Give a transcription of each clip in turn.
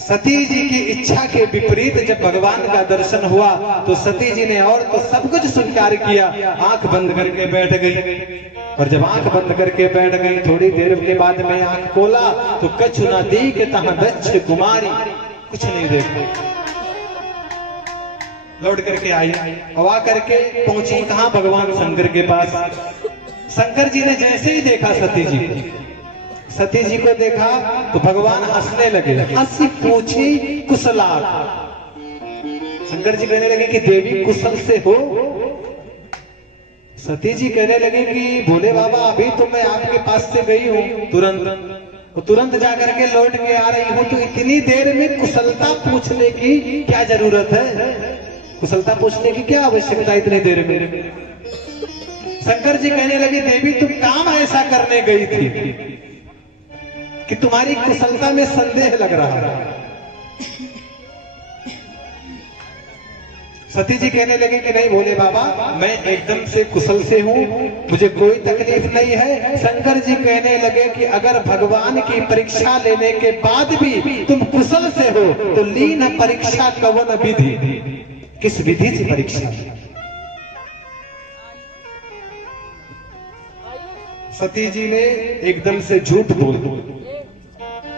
सती जी की इच्छा के विपरीत जब भगवान का दर्शन हुआ तो सती जी ने और तो सब कुछ स्वीकार किया, आंख बंद करके बैठ गई। और जब आंख बंद करके बैठ गई, थोड़ी देर के बाद में आंख खोला तो कछु न दीख तहाँ दक्ष कुमारी, कुछ नहीं देखो। लौट करके आई, हवा करके पहुंची कहां? भगवान शंकर के पास। शंकर जी ने जैसे ही देखा सती जी को देखा तो भगवान हंसने लगे, हंसी पूछी कुशलाल। शंकर जी कहने लगे कि देवी कुशल से हो? सती जी कहने लगे कि भोले बाबा अभी तो मैं आपके पास से गई हूँ तुरंत जाकर के लौट के आ रही हूँ, तो इतनी देर में कुशलता पूछने की क्या जरूरत है? कुशलता पूछने की क्या आवश्यकता इतनी देर में? शंकर जी कहने लगे देवी तुम काम ऐसा करने गई थी कि तुम्हारी कुशलता में संदेह लग रहा है। सती जी कहने लगे कि नहीं भोले बाबा, मैं एकदम से कुशल से हूँ, मुझे कोई तकलीफ नहीं है। शंकर जी कहने लगे कि अगर भगवान की परीक्षा लेने के बाद भी तुम कुशल से हो तो लीन परीक्षा कवन विधि, किस विधि से परीक्षा? सती जी ने एकदम से झूठ बोल,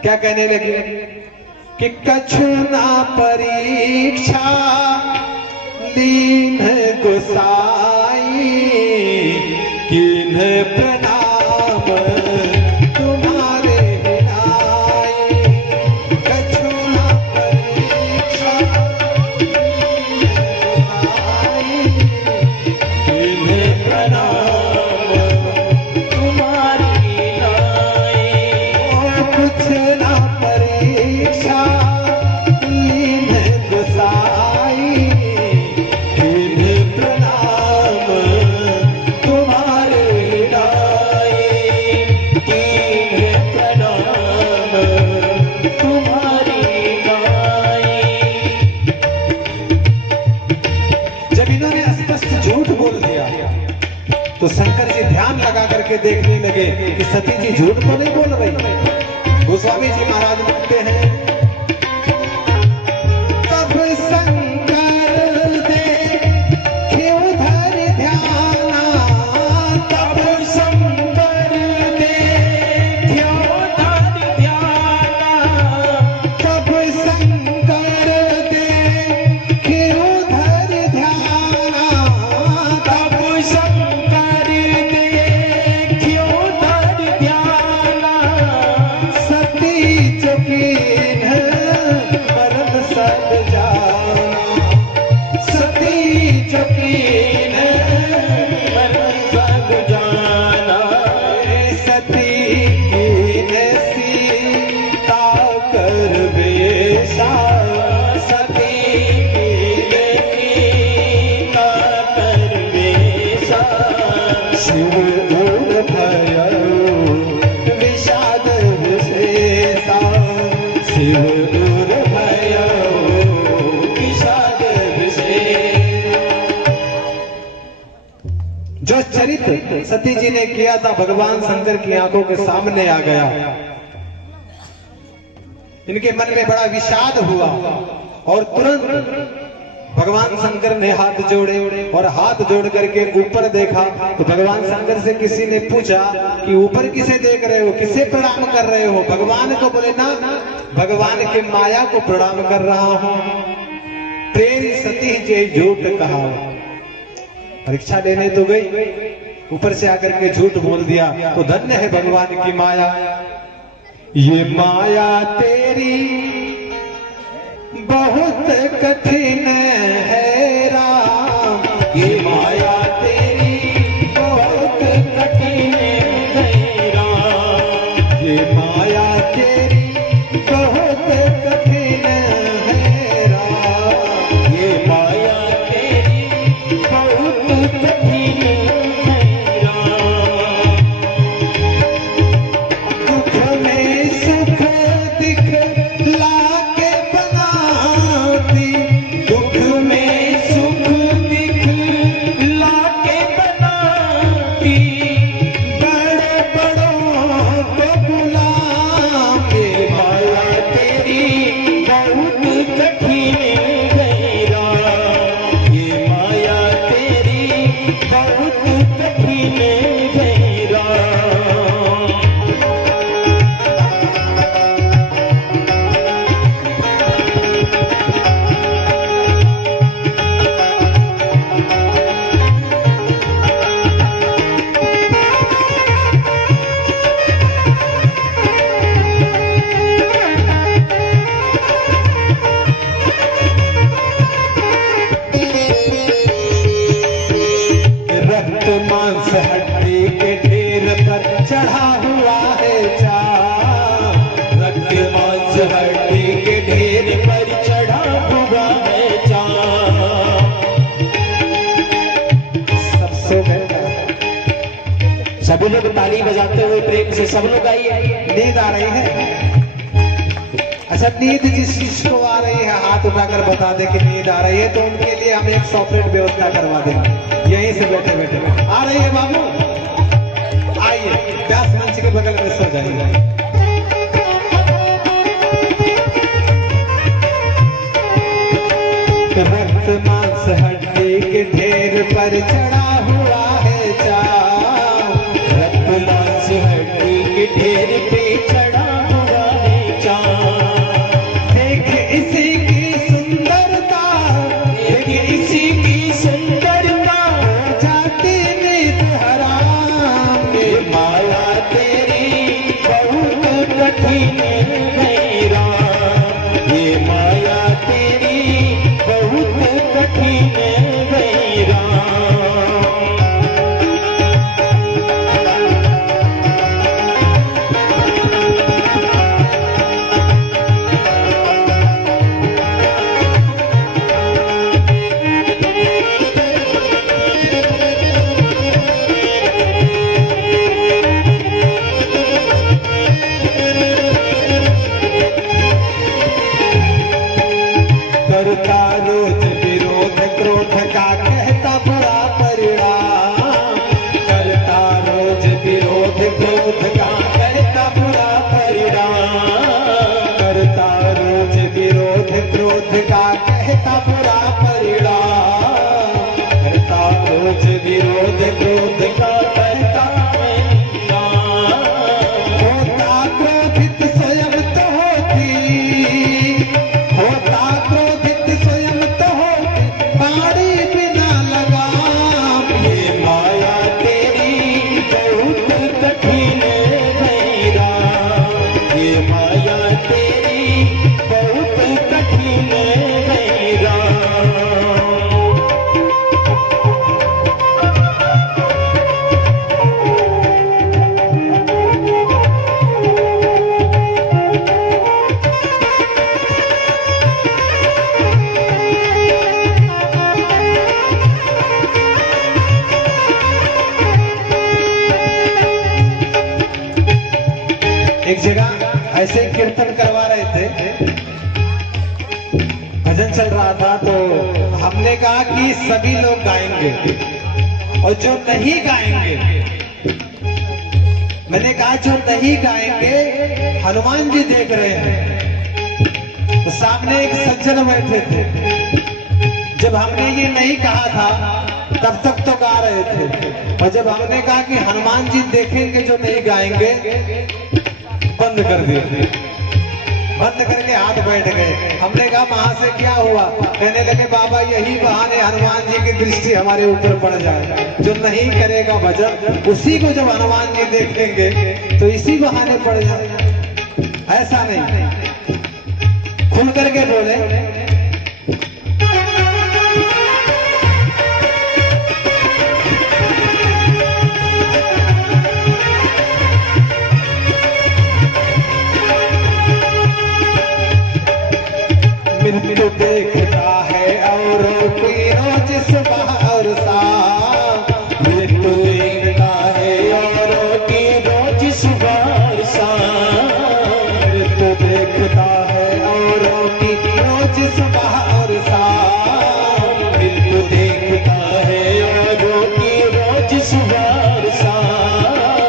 क्या कहने लगे कि कछु ना परीक्षा लीन गोसाई, किन्ह प्रणाम तुम्हारे आई। कछु ना परीक्षा लीन गोसाई, किन्ह प्रणाम तुम्हारे आई। कुछ ना परीक्षा लीन गोसाई, तो शंकर जी ध्यान लगा करके देखने लगे कि सती जी झूठ तो नहीं बोल रही। गोस्वामी जी महाराज लिखते हैं, तब शंकर देखे उधर ध्याना, तब शंकर देखे उधर ध्याना, तब शंकर देखे उधर ध्याना, तब शंकर जो चरित्र सती जी ने किया था भगवान शंकर की आंखों के सामने आ गया। इनके मन में बड़ा विषाद हुआ और तुरंत भगवान शंकर ने हाथ जोड़े और हाथ जोड़ करके ऊपर देखा तो भगवान शंकर से किसी ने पूछा कि ऊपर किसे देख रहे हो, किसे प्रणाम कर रहे हो? भगवान को बोले ना, भगवान के माया को प्रणाम कर रहा हूं। तेरी सती जी झूठ कहा, परीक्षा लेने तो गई, ऊपर से आकर के झूठ बोल दिया तो धन्य है भगवान की माया। ये माया तेरी बहुत कठिन है राम, ये माया तेरी बहुत कठिन है राम, ये माया तेरी बहुत कठिन है राम, ये माया तेरी बहुत कठिन है राम। दुख में सुख दिखला के बनाती, दुख में सुख दिखला के बनाती, बड़े बड़ों को बुला के माया तेरी हड्डी के ढेर पर चढ़ा हुआ है चाँद। सब सो गए, सभी लोग ताली बजाते हुए प्रेम से सब लोग आइए। नींद आ रही है। अच्छा, नींद जिस चीज को आ रही है हाथ उठाकर बता दे कि नींद आ रही है, तो उनके लिए हम एक सेपरेट व्यवस्था करवा देंगे, यहीं से बैठे बैठे। आ रही है बाबू, आइए व्यास मंच के बगल में सो जाइए। रक्त मांस हड्डी के ढेर पर चढ़ा हुआ है चाँद। रक्त मांस हड्डी के ढेर पे चढ़ा हुआ है चाँद। देख इसी की सुंदरता, देख इसी की सुंदरता, हो जाती नींद हराम। ये माया तेरी बहुत कठिन है राम। ये माया तेरी बहुत कठिन है राम। करता रोज विरोध क्रोध का कहता बुरा परिणाम। करता रोज विरोध क्रोध का कहता बुरा परिणाम। करता रोज विरोध क्रोध का कहता बुरा परिणाम। करता रोज विरोध क्रोध का कहता परिणाम। होता क्रोधित स्वयं तो होती, होता क्रोधित स्वयं तो होती, बाड़ी बिना लगाम। ये माया तेरी बहुत कठिन है राम। ये माया तेरी बहुत कठिन है राम। एक जगह ऐसे कीर्तन करवा रहे थे, भजन चल रहा था, तो हमने कहा कि सभी लोग गाएंगे और जो नहीं गाएंगे, मैंने कहा जो नहीं गाएंगे, हनुमान जी देख रहे हैं। तो सामने एक सज्जन बैठे थे, जब हमने ये नहीं कहा था तब तक तो गा रहे थे, और जब हमने कहा कि हनुमान जी देखेंगे जो नहीं गाएंगे, बंद कर दिए। बंद करके हाथ बैठ गए। हमने कहा वहां से क्या हुआ? कहने लगे बाबा यही बहाने हनुमान जी की दृष्टि हमारे ऊपर पड़ जाए। जो नहीं करेगा भजन, उसी को जब हनुमान जी देखेंगे तो इसी बहाने पड़ जाए। ऐसा नहीं, खुल करके बोले। मृत्यु देखता है औरों की रोज सुबह और शाम। मृत्यु देखता है औरों की रोज सुबह और शाम। मृत्यु देखता है औरों की रोज सुबह और शाम। मृत्यु देखता है औरों की रोज सुबह और शाम।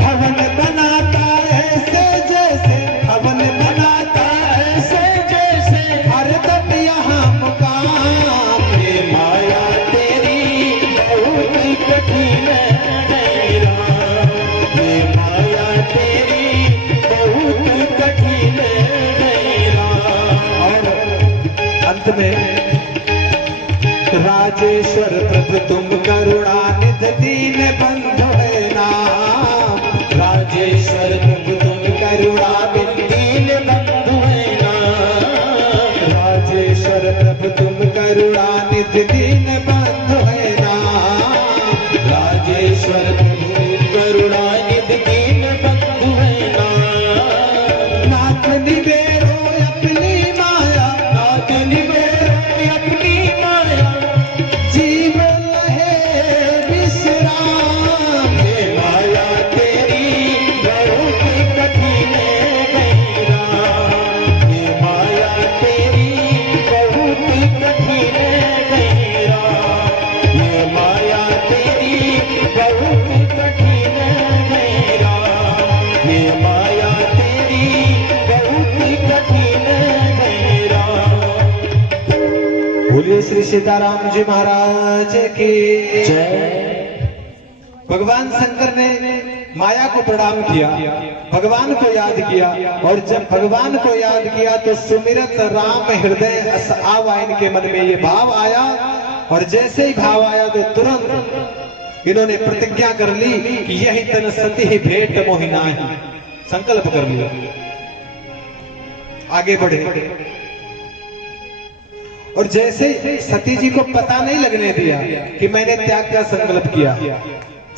भवन बनाता ऐसे जैसे, भवन बनाता ऐसे जैसे, हरदम यहाँ मुकाम। ये माया तेरी बहुत कठिन है राम। ये माया तेरी बहुत कठिन है राम। और अंत में राजेश्वर प्रभु तुम करुणा निधि दीन बंधु है नाम। राजेश्वर प्रभु तुम करुणा दीन बंधु है नाम। राजेश्वर प्रभु तुम करुणा निधि दीन बंधु है नाम। राजेश्वर प्रभु करुणा निधि दीन बंधु है नाम। नाथ निबेरो अपने तेरी बहुत कठिन है राम, ये माया तेरी बहुत कठिन है राम, ये माया तेरी बहुत कठिन है राम। बोलिए श्री सीताराम जी महाराज की जय। भगवान शंकर ने माया को प्रणाम किया, भगवान को याद किया, और जब भगवान को याद किया तो सुमिरत राम हृदय अस आवा, इनके मन में ये भाव आया। और जैसे ही भाव आया तो तुरंत इन्होंने प्रतिज्ञा कर ली कि यही तन सती ही भेंट मोहिना ही, संकल्प कर लिया, आगे बढ़े। और जैसे सती जी को पता नहीं लगने दिया कि मैंने त्याग का संकल्प किया,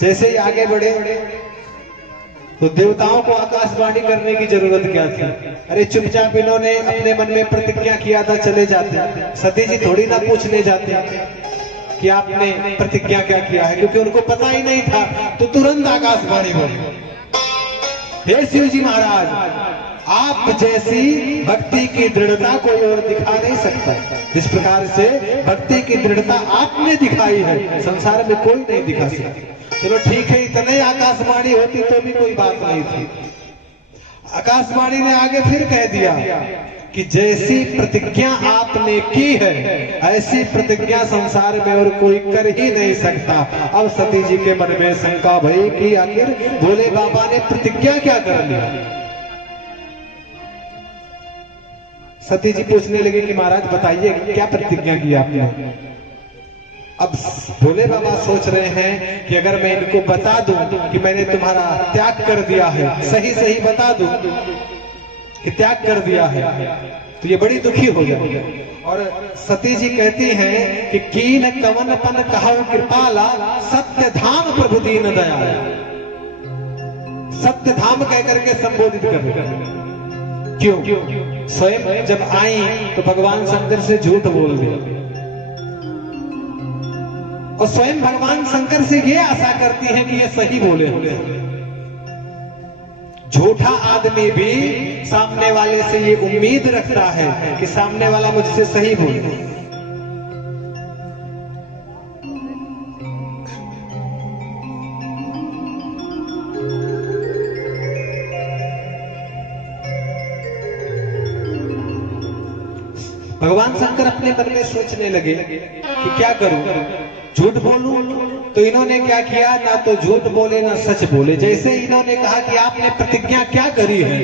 जैसे ही आगे बढ़े तो देवताओं को आकाशवाणी करने की जरूरत क्या थी? अरे चुपचाप इन्होंने अपने मन में प्रतिज्ञा किया था, चले जाते। सती जी थोड़ी ना पूछने जाते कि आपने प्रतिज्ञा क्या किया है, क्योंकि उनको पता ही नहीं था। तो तुरंत आकाशवाणी हुई, हे शिव जी महाराज, आप जैसी भक्ति की दृढ़ता कोई और दिखा नहीं सकता। जिस प्रकार से भक्ति की दृढ़ता आपने दिखाई है, संसार में कोई नहीं दिखा सकता। चलो ठीक है, इतने आकाशवाणी होती तो भी कोई बात नहीं थी। आकाशवाणी ने आगे फिर कह दिया कि जैसी प्रतिज्ञा आपने की है, ऐसी प्रतिज्ञा संसार में और कोई कर ही नहीं सकता। अब सती जी के मन में शंका भई कि आखिर भोले बाबा ने प्रतिज्ञा क्या कर लिया। सती जी पूछने लगे कि महाराज बताइए क्या प्रतिज्ञा की आपने। अब भोले बाबा सोच रहे हैं कि अगर मैं इनको बता दूं कि मैंने तुम्हारा त्याग कर दिया है, सही सही बता दूं कि त्याग कर दिया है, तो ये बड़ी दुखी हो जाए। और सती जी कहती हैं कि कीन कवनपन कहु कृपाला, सत्य धाम प्रभु दीन दयाल। सत्य धाम कह करके संबोधित कर, क्यों? स्वयं जब आई तो भगवान शंकर से झूठ बोल गए, और स्वयं भगवान शंकर से ये आशा करती है कि ये सही बोले। झूठा आदमी भी सामने वाले से ये उम्मीद रखता है कि सामने वाला मुझसे सही बोले। भगवान शंकर अपने मन में सोचने लगे कि क्या करूं, झूठ बोलूं? तो इन्होंने क्या किया, ना तो झूठ बोले ना सच बोले। जैसे इन्होंने कहा कि आपने प्रतिज्ञा क्या करी है,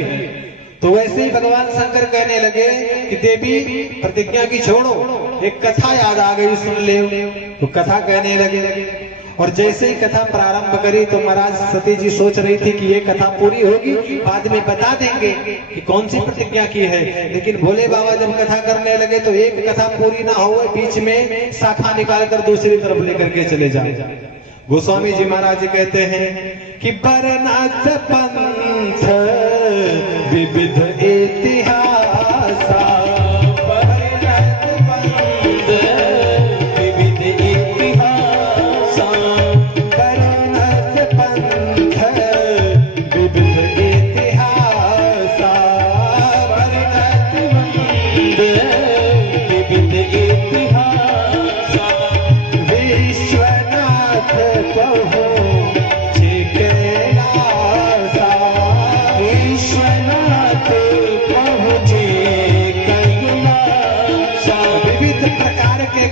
तो वैसे ही भगवान शंकर कहने लगे कि देवी प्रतिज्ञा की छोड़ो, एक कथा याद आ गई, सुन ले। तो कथा कहने लगे, और जैसे ही कथा प्रारंभ करी तो महाराज सती जी सोच रही थी कि ये कथा पूरी होगी, बाद में बता देंगे कि कौन सी प्रतिज्ञा की है। लेकिन भोले बाबा जब कथा करने लगे तो एक कथा पूरी ना हो, बीच में शाखा निकालकर दूसरी तरफ लेकर के चले जाए। गोस्वामी जी महाराज कहते हैं कि बरनाथ पंथ विविध इतिहास,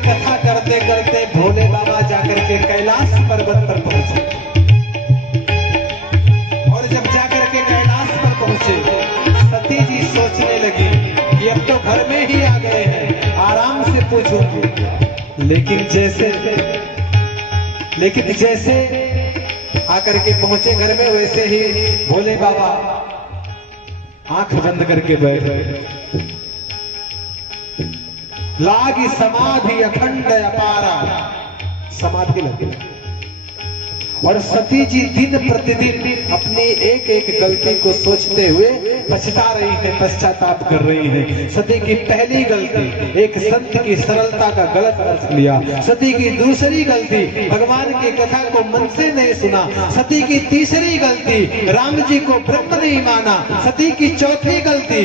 कथा करते करते भोले बाबा जाकर के कैलाश पर्वत पर पहुंचे। और जब जाकर के कैलाश पर पहुंचे, सती जी सोचने लगी कि अब तो घर में ही आ गए हैं, आराम से पूछूंगी। लेकिन जैसे आकर के पहुंचे घर में, वैसे ही भोले बाबा आंख बंद करके बैठ गए। लागी समाधि अखंड अपारा, समाधि लगी। और सती जी दिन प्रतिदिन अपनी एक एक गलती को सोचते हुए पछता रही है, पश्चाताप कर रही है। सती की पहली गलती एक संत की सरलता का गलत अर्थ लिया। सती की दूसरी गलती भगवान की कथा को मन से नहीं सुना। सती की तीसरी गलती राम जी को ब्रह्म नहीं माना। सती की चौथी गलती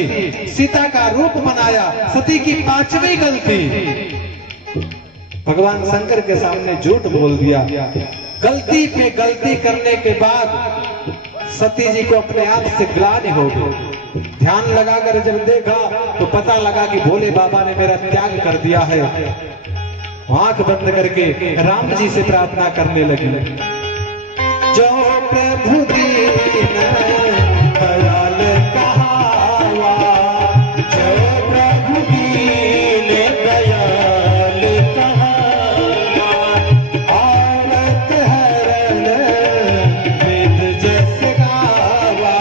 सीता का रूप बनाया। सती की पांचवी गलती भगवान शंकर के सामने झूठ बोल दिया। गलती पे गलती करने के बाद सती जी को अपने आप से ग्लानि हो गई। ध्यान लगाकर जब देखा तो पता लगा कि भोले बाबा ने मेरा त्याग कर दिया है। आंख बंद करके राम जी से प्रार्थना करने लगी। जो प्रभु दीन दयाल कहावा, जो प्रभु दीन दयाल कहावा, आरत हरण वेद जस गावा,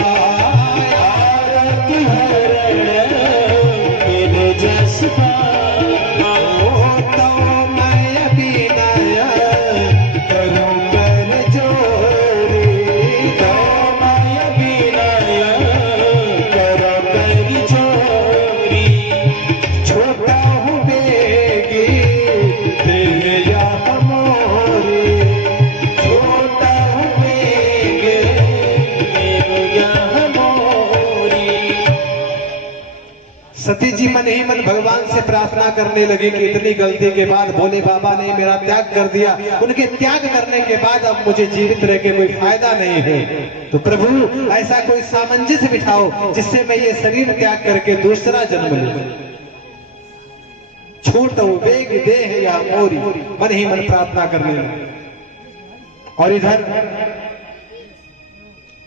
आरत हरण वेद जस गावा, तो मैं विनय करूं कर जोरी, तो मैं विनय करूं कर जोरी, छोटा हूँ बेगी देह या मोरी, छोटा हूँ बेगी देह या मोरी। सती जी मन ही मन भगवान से प्रार्थना करने लगी कि इतनी गलती के बाद भोले बाबा ने मेरा त्याग कर दिया। उनके त्याग करने के बाद अब मुझे जीवित रह के कोई फायदा नहीं है। तो प्रभु ऐसा कोई सामंजस्य बिठाओ जिससे मैं ये शरीर त्याग करके दूसरा जन्म लूं। छूटो वेग देह या मोरी, मन ही मन प्रार्थना करने लगी। और इधर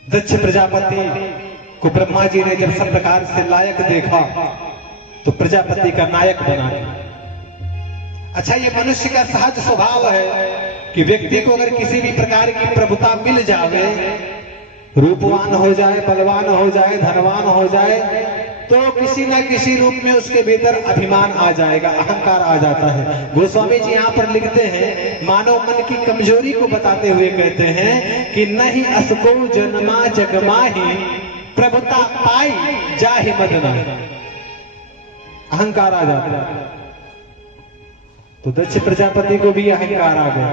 दक्ष प्रजापति को ब्रह्मा जी ने जब सब प्रकार से लायक देखा तो प्रजापति का नायक बना। अच्छा, ये मनुष्य का सहज स्वभाव है कि व्यक्ति को अगर किसी भी प्रकार की प्रभुता मिल जावे, रूपवान हो जाए, बलवान हो जाए, धनवान हो जाए, तो किसी न किसी रूप में उसके भीतर अभिमान आ जाएगा, अहंकार आ जाता है। गोस्वामी जी यहाँ पर लिखते हैं, मानव मन की कमजोरी को बताते हुए कहते हैं कि नहीं असको जन्मा जगमाही, प्रभुता पाई जाहि मदना। अहंकार आ जाता है। तो दक्ष प्रजापति को भी अहंकार आ गया।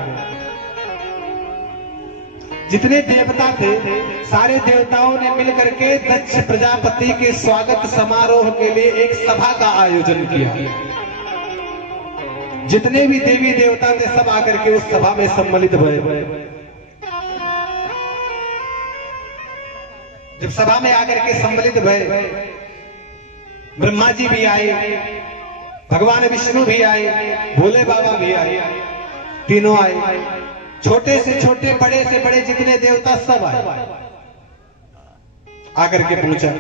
जितने देवता थे सारे देवताओं ने मिलकर के दक्ष प्रजापति के स्वागत समारोह के लिए एक सभा का आयोजन किया। जितने भी देवी देवता थे सब आकर के उस सभा में सम्मिलित हुए। जब सभा में आकर के सम्मिलित हुए, ब्रह्मा जी भी आए, भगवान विष्णु भी आए, भोले बाबा भी आए, तीनों आए। छोटे से छोटे, बड़े से बड़े जितने देवता सब आए। आकर के पूछा,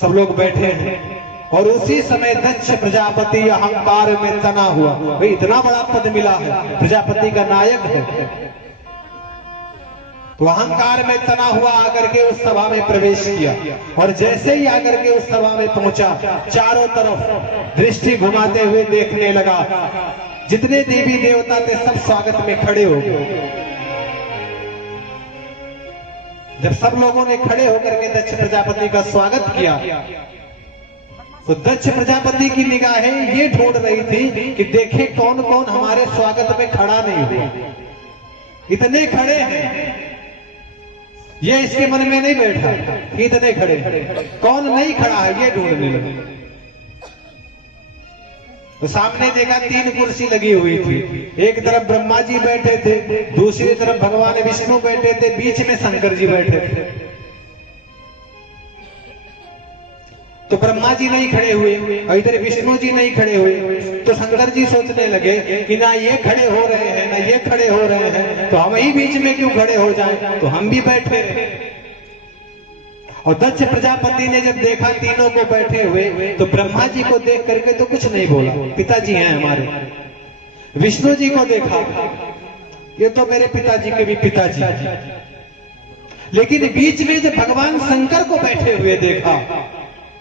सब लोग बैठे हैं और उसी समय दक्ष प्रजापति अहंकार में तना हुआ। भाई इतना बड़ा पद मिला है, प्रजापति का नायक है, तो अहंकार में तना हुआ आकर के उस सभा में प्रवेश किया। और जैसे ही आकर के उस सभा में पहुंचा, चारों तरफ दृष्टि घुमाते हुए देखने लगा। जितने देवी देवता थे सब स्वागत में खड़े हो गए। जब सब लोगों ने खड़े होकर के दक्ष प्रजापति का स्वागत किया तो दक्ष प्रजापति की निगाहें ये ढूंढ रही थी कि देखें कौन कौन हमारे स्वागत में खड़ा नहीं हुआ। इतने खड़े हैं, ये इसके मन में नहीं बैठा, इतने खड़े, कौन नहीं खड़ा है ये ढूंढने लगे। तो सामने देखा 3 कुर्सी लगी हुई थी। एक तरफ ब्रह्मा जी बैठे थे, दूसरी तरफ भगवान विष्णु बैठे थे, बीच में शंकर जी बैठे थे। तो ब्रह्मा जी नहीं खड़े हुए और इधर विष्णु जी नहीं खड़े हुए। तो शंकर जी सोचने लगे कि ना ये खड़े हो रहे हैं ना ये खड़े हो रहे हैं, तो हम ही बीच में क्यों खड़े हो जाएं, तो हम भी बैठे। और दक्ष प्रजापति ने जब देखा तीनों को बैठे हुए तो ब्रह्मा जी को देख करके तो कुछ नहीं बोला, पिताजी हैं हमारे। विष्णु जी को देखा, ये तो मेरे पिताजी के भी पिताजी। लेकिन बीच में जब भगवान शंकर को बैठे हुए देखा,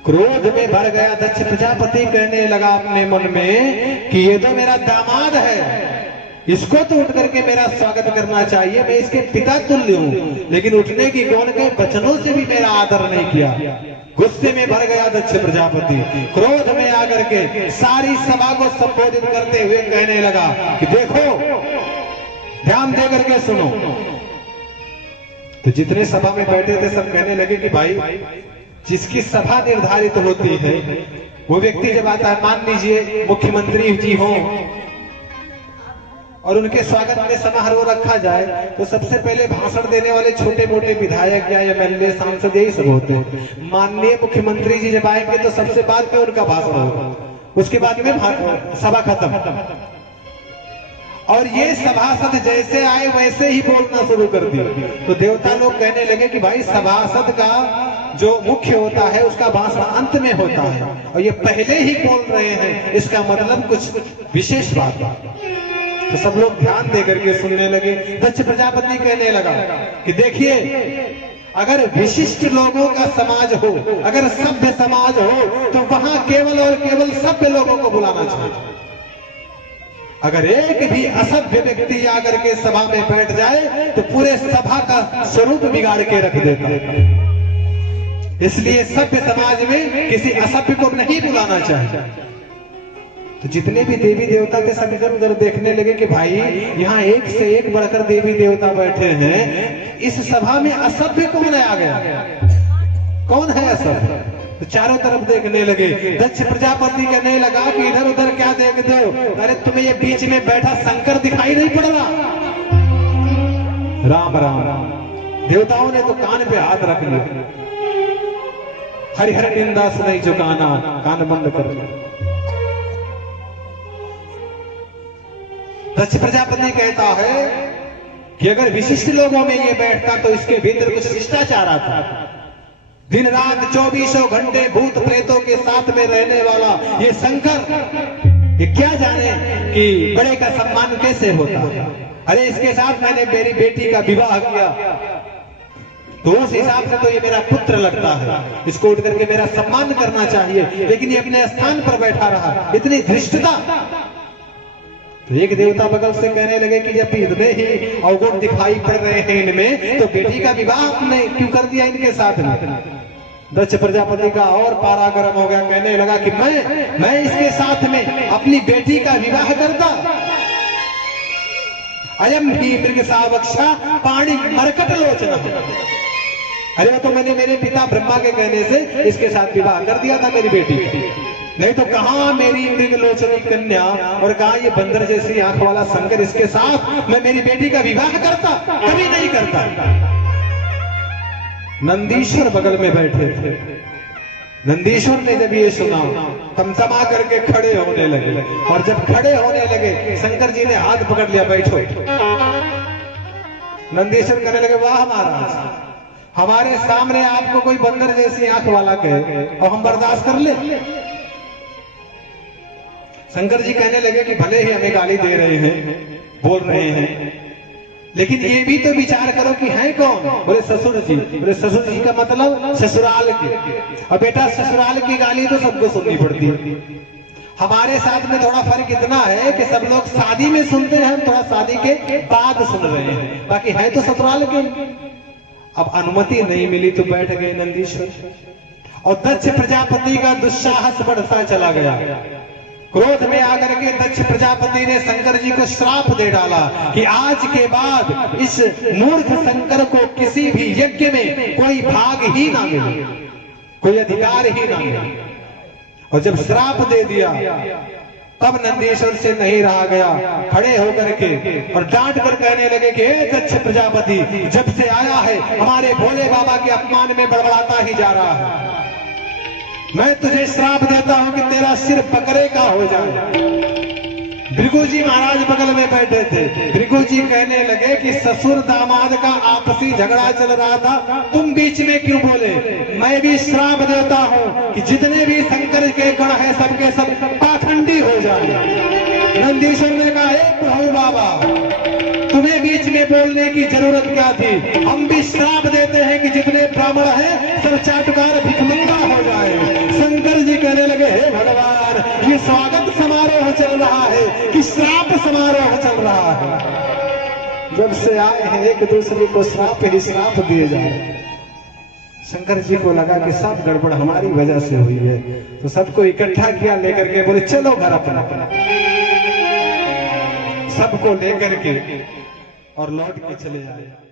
क्रोध में भर गया दक्ष प्रजापति। कहने लगा अपने मन में कि ये तो मेरा दामाद है, इसको तो उठ करके मेरा स्वागत करना चाहिए, मैं इसके पिता तुल्य हूँ, लेकिन उठने की कौन के वचनों से भी मेरा आदर नहीं किया। गुस्से में भर गया दक्ष प्रजापति, क्रोध में आकर के सारी सभा को संबोधित करते हुए कहने लगा कि देखो, ध्यान दे करके सुनो। तो जितने सभा में बैठे थे सब कहने लगे कि भाई, जिसकी सभा निर्धारित होती है वो व्यक्ति जब आता है, मान लीजिए मुख्यमंत्री जी हो और उनके स्वागत में समारोह रखा जाए, तो सबसे पहले भाषण देने वाले छोटे मोटे विधायक या एमएलए सांसद यही सब होते हैं। माननीय मुख्यमंत्री जी जब आएंगे तो सबसे बाद में उनका भाषण होगा, उसके बाद में सभा खत्म। और ये सभासद जैसे आए वैसे ही बोलना शुरू कर दिया। तो देवता लोग कहने लगे कि भाई, सभासद का जो मुख्य होता है उसका भाषण अंत में होता है और ये पहले ही बोल रहे हैं, इसका मतलब कुछ विशेष बात है। तो सब लोग ध्यान दे करके सुनने लगे। दक्ष प्रजापति कहने लगा कि देखिए, अगर विशिष्ट लोगों का समाज हो, अगर सभ्य समाज हो, तो वहां केवल और केवल सभ्य लोगों को बुलाना चाहिए। अगर एक भी असभ्य व्यक्ति आकर के सभा में बैठ जाए तो पूरे सभा का स्वरूप बिगाड़ के रख देता है। इसलिए सभ्य समाज में किसी असभ्य को नहीं बुलाना चाहिए। तो जितने भी देवी देवता थे सब इधर उधर देखने लगे कि भाई, यहाँ एक से एक बढ़कर देवी देवता बैठे हैं, इस सभा में असभ्य कौन आ गया, कौन है असभ्य? तो चारों तरफ देखने लगे। दक्ष प्रजापति कहने लगा कि इधर उधर क्या देखते हो? अरे तुम्हें ये बीच में बैठा शंकर दिखाई नहीं पड़ रहा? राम राम राम। देवताओं ने तो कान पे हाथ रख लिया। हरिहर निंदा सुनाई झुकाना, कान बंद कर लिया। दक्ष प्रजापति कहता है कि अगर विशिष्ट लोगों में ये बैठता तो इसके भीतर कुछ शिष्टाचार आता। दिन रात 24 घंटे भूत प्रेतों के साथ में रहने वाला ये शंकर, ये क्या जाने कि बड़े का सम्मान कैसे होता है। अरे इसके साथ मैंने मेरी बेटी का विवाह किया, तो उस हिसाब से तो ये मेरा पुत्र लगता है, इसको उठ करके मेरा सम्मान करना चाहिए, लेकिन ये अपने स्थान पर बैठा रहा। इतनी धृष्टता। तो एक देवता बगल से कहने लगे कि जब इतने ही अवगुण दिखाई पड़ रहे हैं इनमें, तो बेटी का विवाह आपने क्यों कर दिया इनके साथ में? दक्ष प्रजापति का और पारा गर्म हो गया। कहने लगा कि मैं इसके साथ में अपनी बेटी का विवाह करता। अयम ही मृग सावक्षा पाणी मरकट लोचना। अरे वो तो मैंने मेरे पिता ब्रह्मा के कहने से इसके साथ विवाह कर दिया था मेरी बेटी, नहीं तो कहां मेरी मृगलोचनी कन्या और कहां ये बंदर जैसी आंख वाला शंकर, इसके साथ मैं मेरी बेटी का विवाह करता? कभी नहीं करता। नंदीश्वर बगल में बैठे थे। नंदीश्वर ने जब ये सुना, तमतमा करके खड़े होने लगे, और जब खड़े होने लगे शंकर जी ने हाथ पकड़ लिया, बैठो। नंदीश्वर कहने लगे, वाह महाराज, हमारे सामने आपको कोई बंदर जैसी आंख वाला कहे और हम बर्दाश्त कर ले? शंकर जी कहने लगे कि भले ही हमें गाली दे रहे हैं, बोल रहे हैं, लेकिन ये भी तो विचार करो कि है कौन? बोले ससुर जी। बोले ससुर जी का मतलब ससुराल के। और बेटा ससुराल की गाली तो सबको सुननी पड़ती है। हमारे साथ में थोड़ा फर्क इतना है कि सब लोग शादी में सुनते हैं, हम थोड़ा शादी के बाद सुन रहे हैं, बाकी है तो ससुराल के। अब अनुमति नहीं मिली तो बैठ गए नंदीश्वर। और दक्ष प्रजापति का दुस्साहस बढ़ता चला गया। क्रोध में आकर के दक्ष प्रजापति ने शंकर जी को श्राप दे डाला कि आज के बाद इस मूर्ख शंकर को किसी भी यज्ञ में कोई भाग ही ना मिले, कोई अधिकार ही ना मिले। और जब श्राप दे दिया तब नंदीश्वर से नहीं रहा गया, खड़े होकर के और डांट कर कहने लगे कि हे दक्ष प्रजापति, जब से आया है हमारे भोले बाबा के अपमान में बड़बड़ाता ही जा रहा है। मैं तुझे श्राप देता हूं कि तेरा सिर बकरे का हो जाए। भृगु जी महाराज बगल में बैठे थे। भृगु जी कहने लगे कि ससुर दामाद का आपसी झगड़ा चल रहा था, तुम बीच में क्यों बोले? मैं भी श्राप देता हूं कि जितने भी शंकर के गण है सबके सब पाखंडी हो जाए। नंदीश्वर ने कहा, हे प्रभु बाबा, तुम्हें बीच में बोलने की जरूरत क्या थी? हम भी श्राप देते हैं कि जितने ब्राह्मण हैं सब चाटुकार भिखमंगा हो जाए। शंकर जी कहने लगे, हे भगवान, ये स्वागत समारोह चल रहा है कि श्राप समारोह चल रहा है? जब से आए हैं एक दूसरे को श्राप ही श्राप दिए जा रहे हैं। शंकर जी को लगा कि सब गड़बड़ हमारी वजह से हुई है, तो सबको इकट्ठा किया, लेकर के बोले चलो घर अपना, सबको लेकर के और लौट के चले आए।